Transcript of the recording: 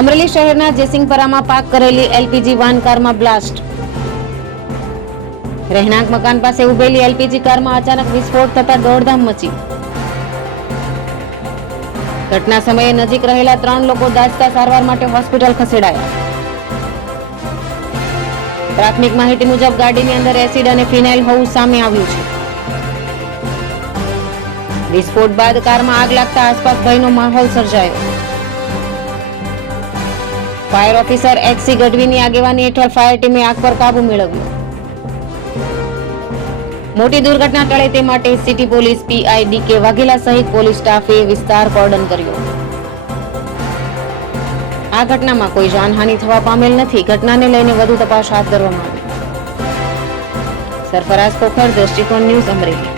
અમરેલી શહેરના જેસિંગપરામાં પાર્ક કરેલી LPG van કારમાં બ્લાસ્ટ. રહેણાંક મકાન પાસે ઉભેલી એલપીજી કારમાં અચાનક વિસ્ફોટ થતા દોડધામ મચી. ઘટના સમયે નજીક રહેલા 3 લોકો દાઝતા સારવાર માટે હોસ્પિટલ ખસેડાયા. પ્રાથમિક માહિતી મુજબ ગાડીની અંદર એસિડ અને ફિનાઇલ હોવું સામે આવ્યું છે. વિસ્ફોટ બાદ કારમાં આગ લાગતા આસપાસ ભયનો માહોલ સર્જાયો. ફાયર ઓફિસર એચસી ગઢવીની આગેવાની હેઠળ ફાયર ટીમે આગ પર કાબુ મેળવ્યો. મોટી દુર્ઘટના ટળે તે માટે city police PI DK Vaghela સહિત પોલીસ સ્ટાફે વિસ્તાર કોર્ડન કર્યો. આ ઘટનામાં કોઈ જાનહાનિ થવા પામેલ નથી. ઘટનાને લઈને વધુ તપાસ હાથ ધરવામાં આવી. સરફરાઝ ખોખર, દ્રષ્ટિકોણ ન્યૂઝ, અમરેલી.